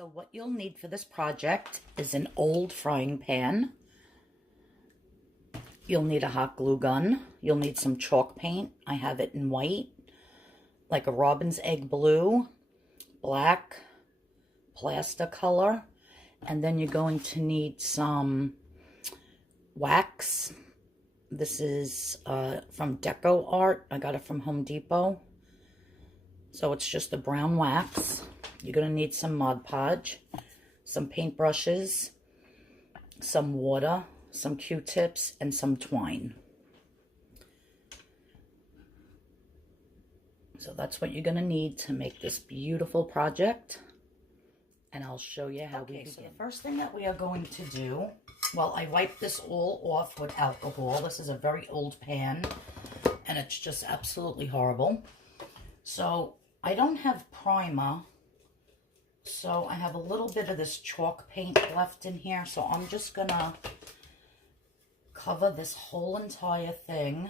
So what you'll need for this project is an old frying pan. You'll need a hot glue gun. You'll need some chalk paint. I have it in white, like a robin's egg blue, black, plaster color. And then you're going to need some wax. This is from DecoArt. I got it from Home Depot. So it's just a brown wax. You're going to need some Mod Podge, some paintbrushes, some water, some Q-tips, and some twine. So that's what you're going to need to make this beautiful project. And I'll show you how we begin. So the first thing that we are going to do, well, I wiped this all off with alcohol. This is a very old pan, and it's just absolutely horrible. So I don't have primer, so I have a little bit of this chalk paint left in here. So I'm just going to cover this whole entire thing.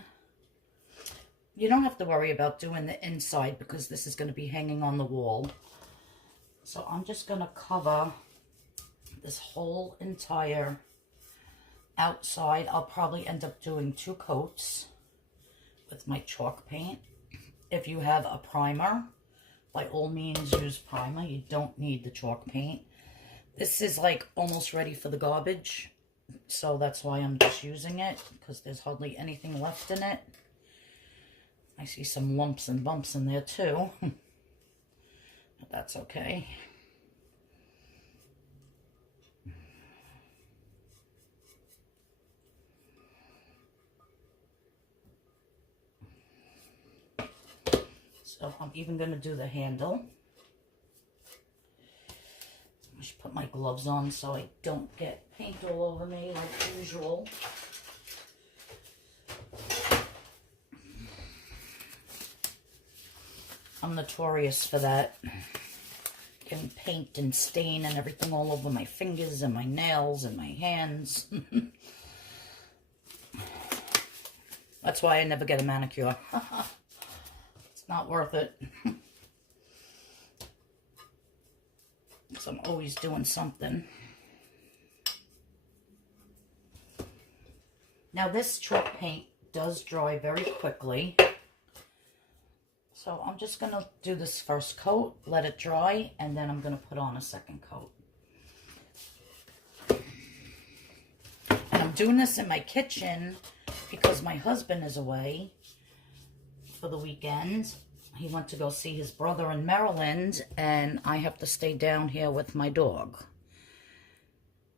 You don't have to worry about doing the inside because this is going to be hanging on the wall. So I'm just going to cover this whole entire outside. I'll probably end up doing 2 coats with my chalk paint. If you have a primer, by all means use primer. You don't need the chalk paint. This is like almost ready for the garbage. So that's why I'm just using it, because there's hardly anything left in it. I see some lumps and bumps in there too. But that's okay. So I'm even going to do the handle. I should put my gloves on so I don't get paint all over me like usual. I'm notorious for that. Getting paint and stain and everything all over my fingers and my nails and my hands. That's why I never get a manicure. It's not worth it. Because I'm always doing something. Now this chalk paint does dry very quickly. So I'm just going to do this first coat, let it dry, and then I'm going to put on a second coat. And I'm doing this in my kitchen because my husband is away for the weekend. He went to go see his brother in Maryland, and I have to stay down here with my dog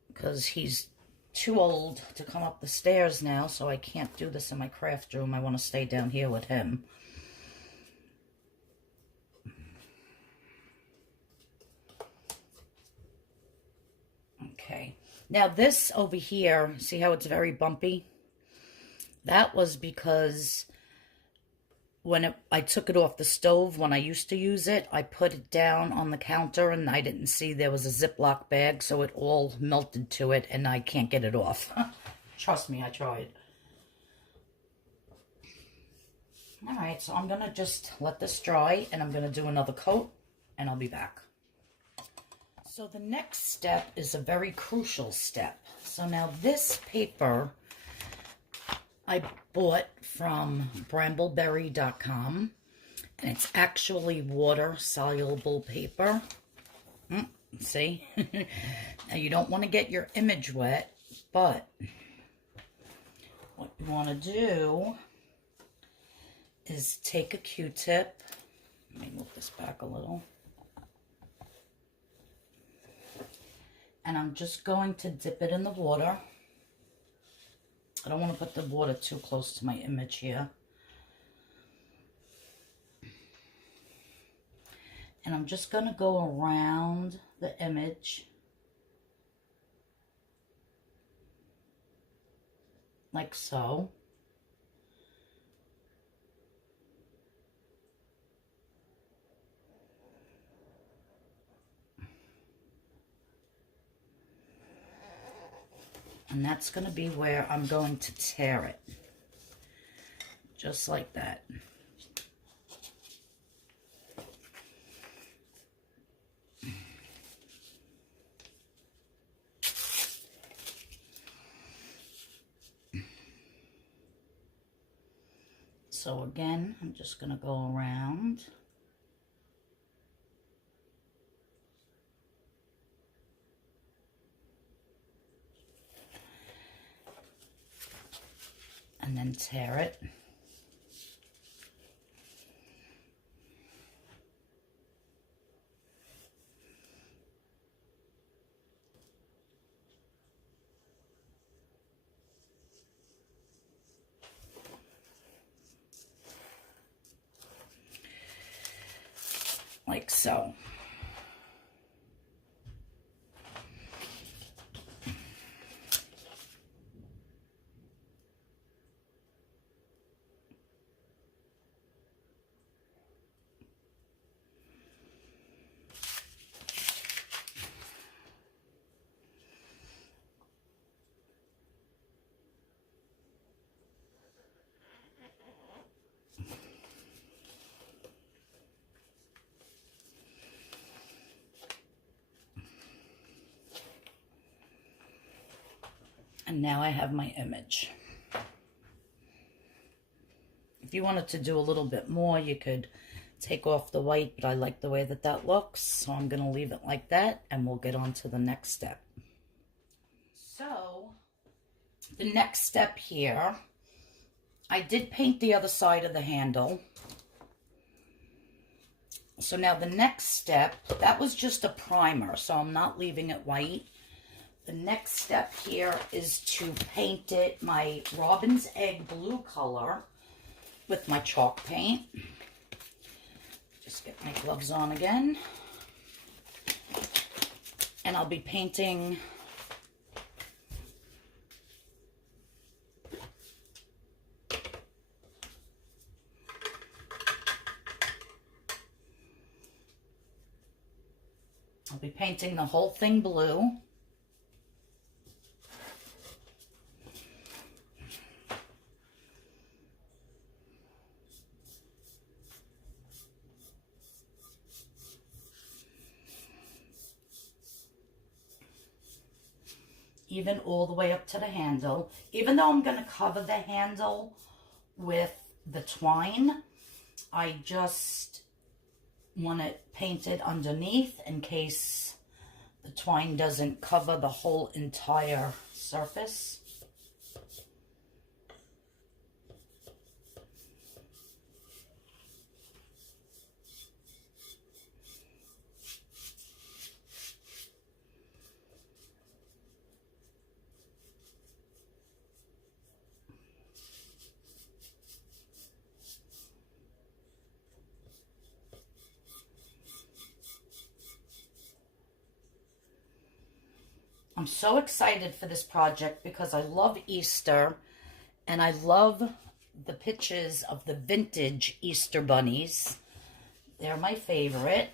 because he's too old to come up the stairs now, so I can't do this in my craft room. I want to stay down here with him. Okay, now this over here, see how it's very bumpy? That was because when I took it off the stove, when I used to use it, I put it down on the counter and I didn't see there was a Ziploc bag, so it all melted to it and I can't get it off. Trust me, I tried. Alright, so I'm going to just let this dry and I'm going to do another coat and I'll be back. So the next step is a very crucial step. So now this paper I bought from brambleberry.com, and it's actually water-soluble paper. See? Now you don't want to get your image wet, but what you want to do is take a Q-tip. Let me move this back a little. And I'm just going to dip it in the water. I don't want to put the water too close to my image here. And I'm just going to go around the image like so. And that's going to be where I'm going to tear it. Just like that. So again, I'm just going to go around. And then tear it. Like so. And now I have my image. If you wanted to do a little bit more, you could take off the white, but I like the way that that looks, so I'm going to leave it like that, and we'll get on to the next step. So, the next step here, I did paint the other side of the handle. So now the next step, that was just a primer, so I'm not leaving it white. The next step here is to paint it my Robin's Egg blue color with my chalk paint. Just get my gloves on again. And I'll be painting the whole thing blue. Even all the way up to the handle. Even though I'm going to cover the handle with the twine, I just want it painted underneath in case the twine doesn't cover the whole entire surface. I'm so excited for this project because I love Easter and I love the pictures of the vintage Easter bunnies. They're my favorite.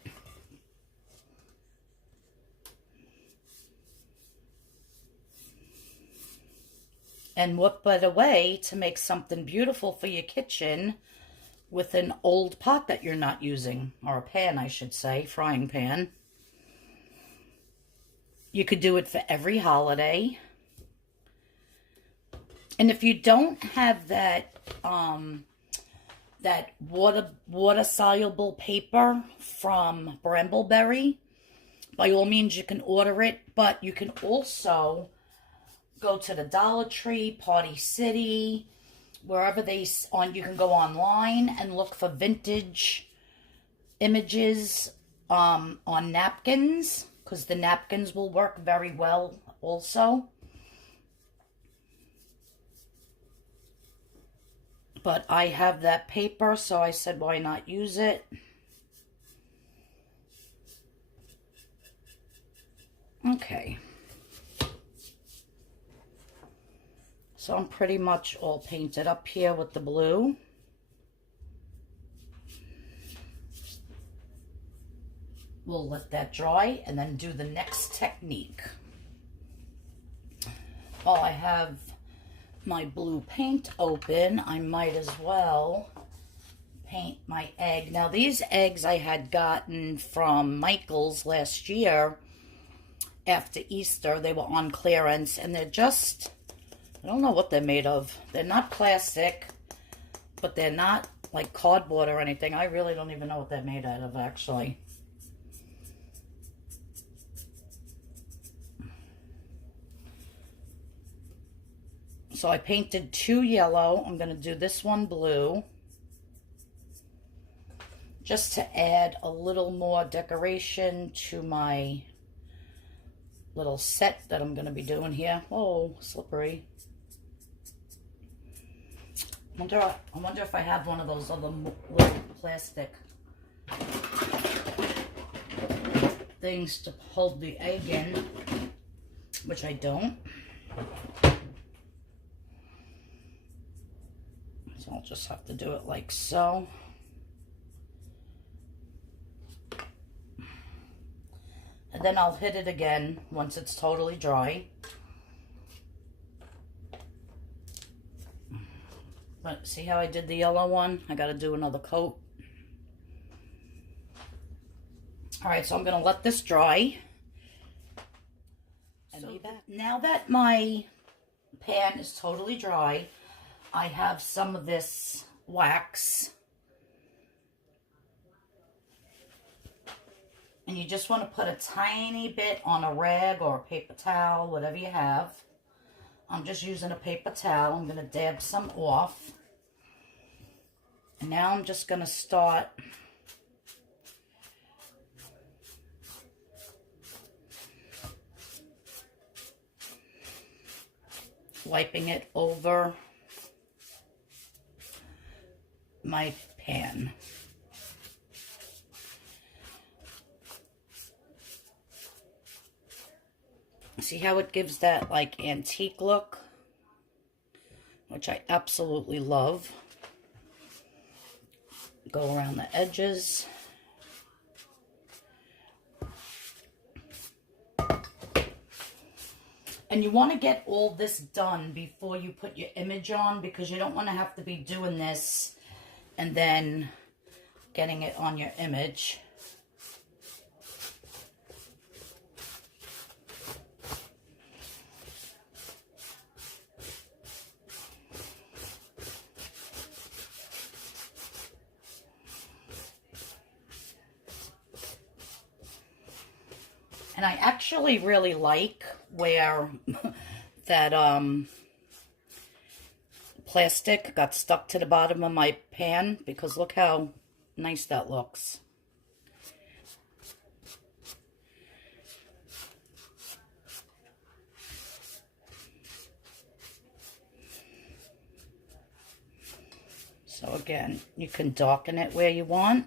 And what better way to make something beautiful for your kitchen with an old pot that you're not using, or a pan, I should say, frying pan. You could do it for every holiday. And if you don't have that that water soluble paper from Brambleberry, by all means you can order it, but you can also go to the Dollar Tree, Party City, wherever you can go online and look for vintage images on napkins, because the napkins will work very well also. But I have that paper, so I said, why not use it? Okay. So I'm pretty much all painted up here with the blue. We'll let that dry and then do the next technique. While I have my blue paint open, I might as well paint my egg. Now these eggs I had gotten from Michael's last year after Easter. They were on clearance and they're just, I don't know what they're made of. They're not plastic. but they're not like cardboard or anything. I really don't even know what they're made out of, actually. So I painted 2 yellow. I'm going to do this one blue, just to add a little more decoration to my little set that I'm going to be doing here. Oh, slippery. I wonder if I have one of those other little plastic things to hold the egg in, which I don't. So I'll just have to do it like so. And then I'll hit it again once it's totally dry. But see how I did the yellow one? I got to do another coat. Alright, so I'm going to let this dry. And be back. Now that my pan is totally dry, I have some of this wax. And you just want to put a tiny bit on a rag or a paper towel, whatever you have. I'm just using a paper towel. I'm going to dab some off. And now I'm just going to start wiping it over my pan. See how it gives that like antique look, which I absolutely love. Go around the edges. And you want to get all this done before you put your image on, because you don't want to have to be doing this and then getting it on your image. And I actually really like where that plastic got stuck to the bottom of my pan, because look how nice that looks. So again, you can darken it where you want.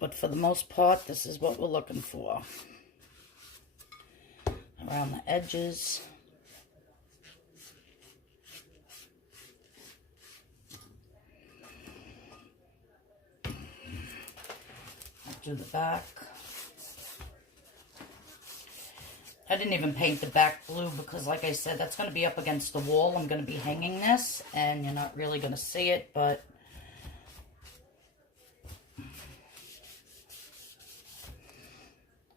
But for the most part, this is what we're looking for. Around the edges. I'll do the back. I didn't even paint the back blue because, like I said, that's going to be up against the wall. I'm going to be hanging this, and you're not really going to see it, but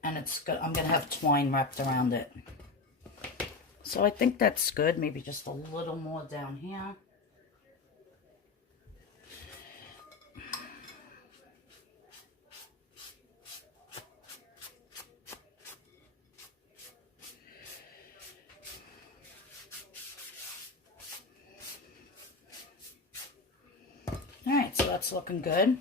and it's good. I'm going to have twine wrapped around it. So I think that's good. Maybe just a little more down here. All right, so that's looking good.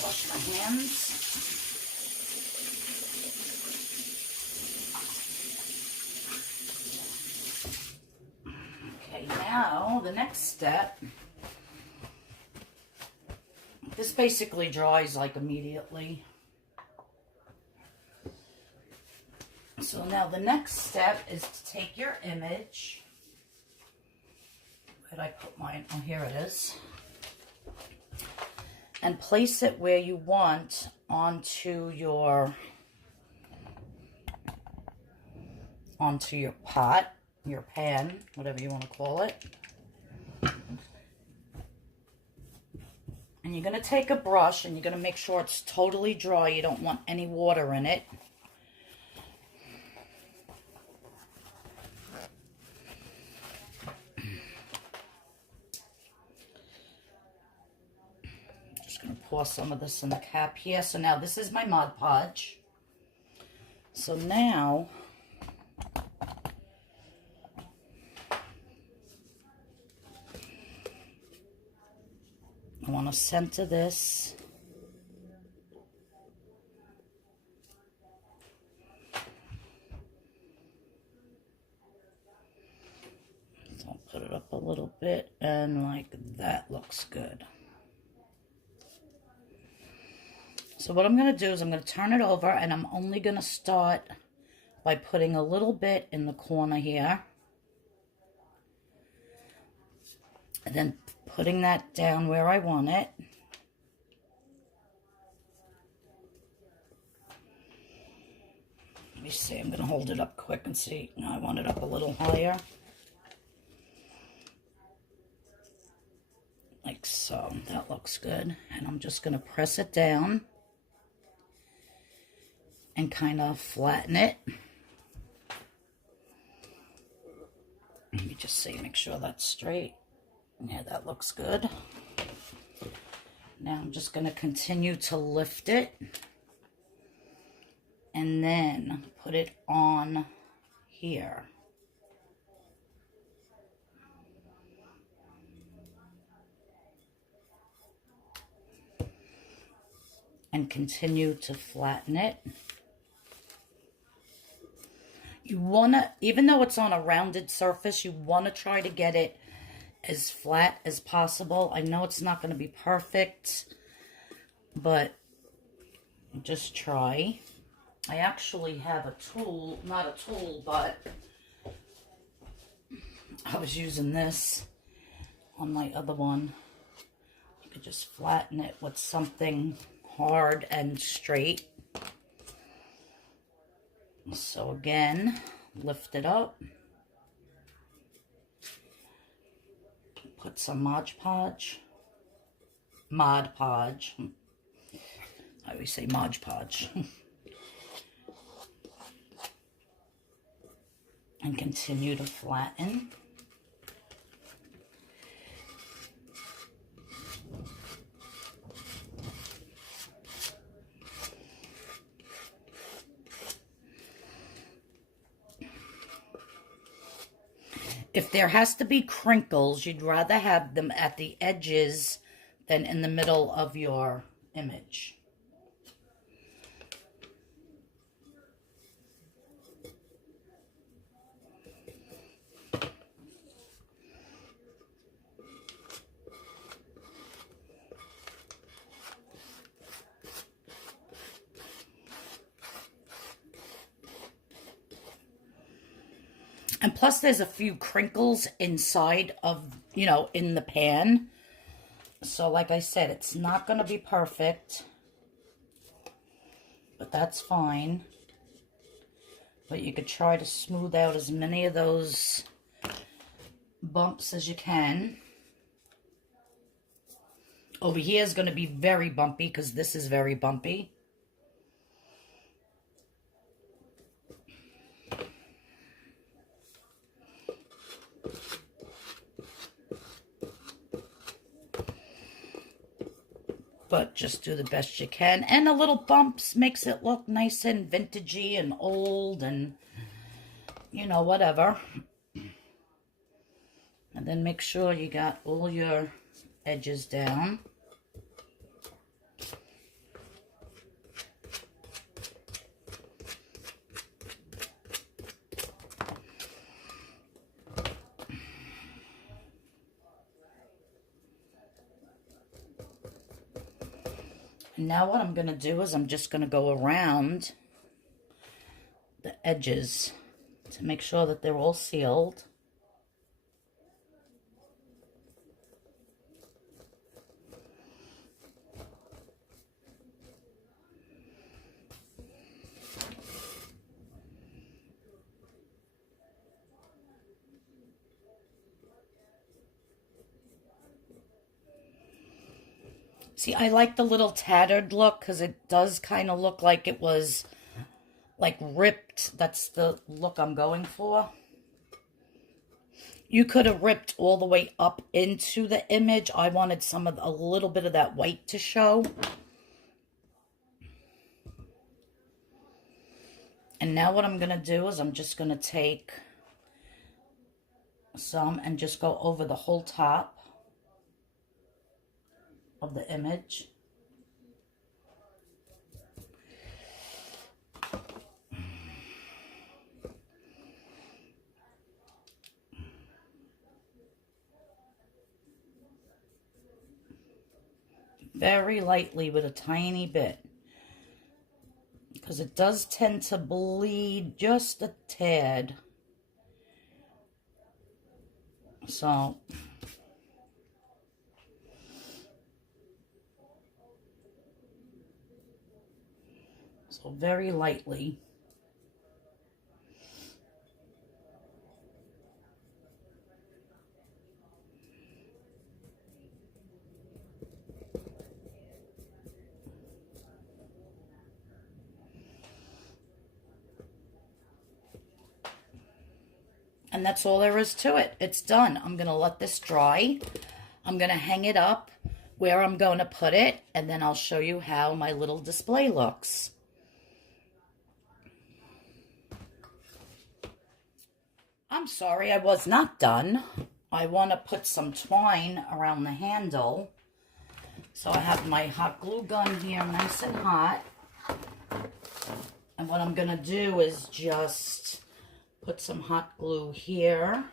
Wash my hands. Okay, now the next step. This basically dries like immediately. So now the next step is to take your image. Where did I put mine? Oh, here it is. And place it where you want onto your pot, your pan, whatever you want to call it. And you're going to take a brush and you're going to make sure it's totally dry. You don't want any water in it. pour some of this in the cap here. So now this is my Mod Podge. So now I want to center this. So I'll put it up a little bit, and like that looks good. So what I'm going to do is I'm going to turn it over, and I'm only going to start by putting a little bit in the corner here. And then putting that down where I want it. Let me see, I'm going to hold it up quick and see. No, I want it up a little higher. Like so. That looks good. And I'm just going to press it down and kind of flatten it. Let me just see, make sure that's straight. Yeah, that looks good. Now I'm just going to continue to lift it and then put it on here. And continue to flatten it. You want to, even though it's on a rounded surface, you want to try to get it as flat as possible. I know it's not going to be perfect, but just try. I actually have a tool, not a tool, but I was using this on my other one. You could just flatten it with something hard and straight. So again, lift it up. Put some Mod Podge. I always say Mod Podge. And continue to flatten. If there has to be crinkles, you'd rather have them at the edges than in the middle of your image. And plus there's a few crinkles inside of, you know, in the pan. So like I said, it's not going to be perfect. But that's fine. But you could try to smooth out as many of those bumps as you can. Over here is going to be very bumpy because this is very bumpy. But just do the best you can. And the little bumps makes it look nice and vintagey and old and, you know, whatever. And then make sure you got all your edges down. Now what I'm going to do is I'm just going to go around the edges to make sure that they're all sealed. See, I like the little tattered look because it does kind of look like it was like ripped. That's the look I'm going for. You could have ripped all the way up into the image. I wanted a little bit of that white to show. And now what I'm going to do is I'm just going to take some and just go over the whole top of the image. Very lightly with a tiny bit, because it does tend to bleed just a tad. So very lightly. And that's all there is to it. It's done. I'm going to let this dry. I'm going to hang it up where I'm going to put it, and then I'll show you how my little display looks. I'm sorry, I was not done. I want to put some twine around the handle. So I have my hot glue gun here, nice and hot. And what I'm going to do is just put some hot glue here.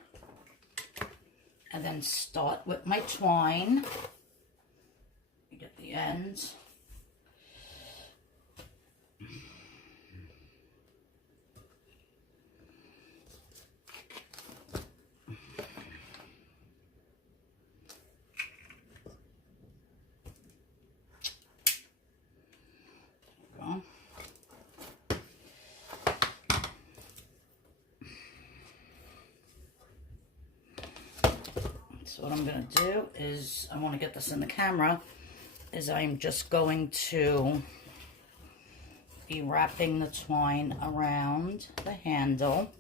And then start with my twine. You get the ends. So what I'm going to do is, I want to get this in the camera, is I'm just going to be wrapping the twine around the handle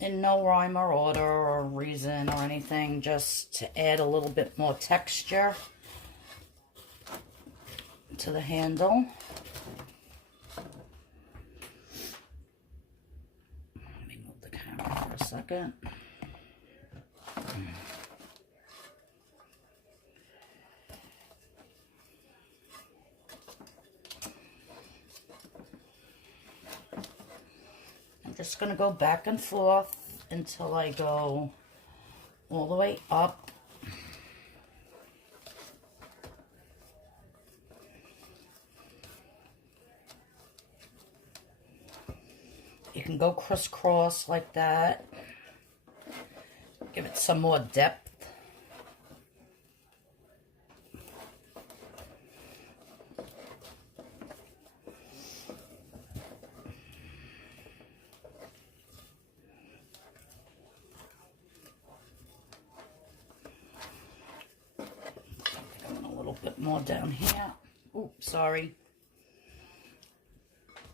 in no rhyme or order or reason or anything, just to add a little bit more texture to the handle. Let me move the camera for a second. I'm just going to go back and forth until I go all the way up. You can go crisscross like that. Give it some more depth. A little bit more down here. Oops, sorry.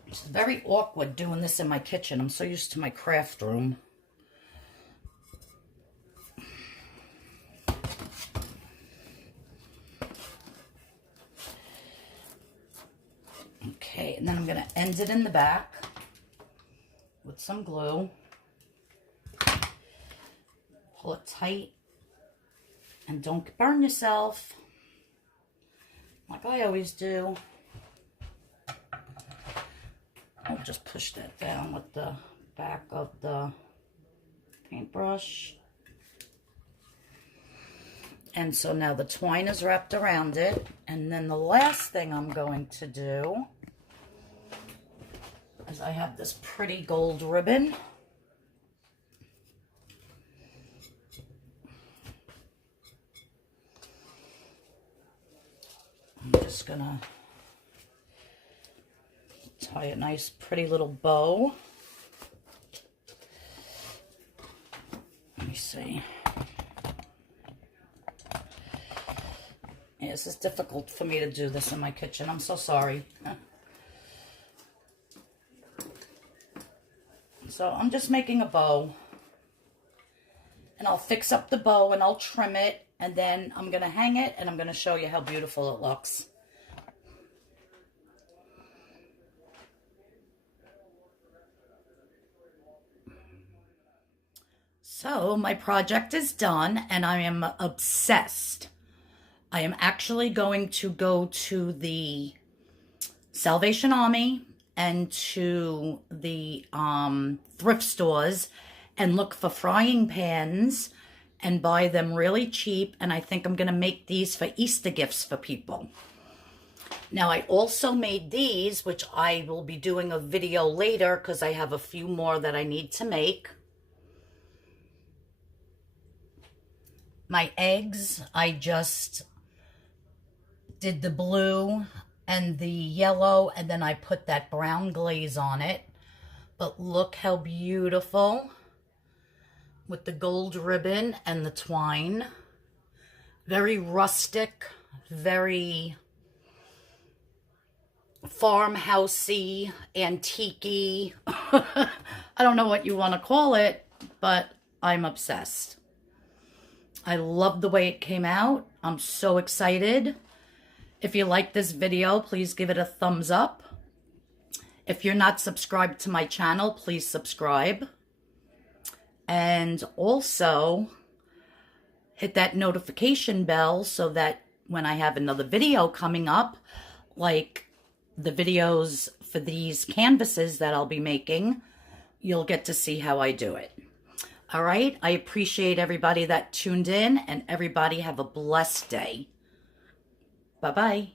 It's very awkward doing this in my kitchen. I'm so used to my craft room. Okay, and then I'm going to end it in the back with some glue. Pull it tight and don't burn yourself like I always do. I'll just push that down with the back of the paintbrush. And so now the twine is wrapped around it. And then the last thing I'm going to do is I have this pretty gold ribbon. I'm just gonna tie a nice pretty little bow. Let me see. Yeah, this is difficult for me to do this in my kitchen. I'm so sorry. So I'm just making a bow. And I'll fix up the bow and I'll trim it. And then I'm going to hang it and I'm going to show you how beautiful it looks. So my project is done and I am obsessed. I am actually going to go to the Salvation Army and to the thrift stores and look for frying pans and buy them really cheap. And I think I'm going to make these for Easter gifts for people. Now, I also made these, which I will be doing a video later because I have a few more that I need to make. My eggs, I just did the blue and the yellow, and then I put that brown glaze on it. But look how beautiful with the gold ribbon and the twine. Very rustic, very farmhousey, antique-y. I don't know what you want to call it, but I'm obsessed. I love the way it came out. I'm so excited. If you like this video, please give it a thumbs up. If you're not subscribed to my channel, please subscribe. And also hit that notification bell so that when I have another video coming up, like the videos for these canvases that I'll be making, you'll get to see how I do it. All right, I appreciate everybody that tuned in, and everybody have a blessed day. Bye-bye.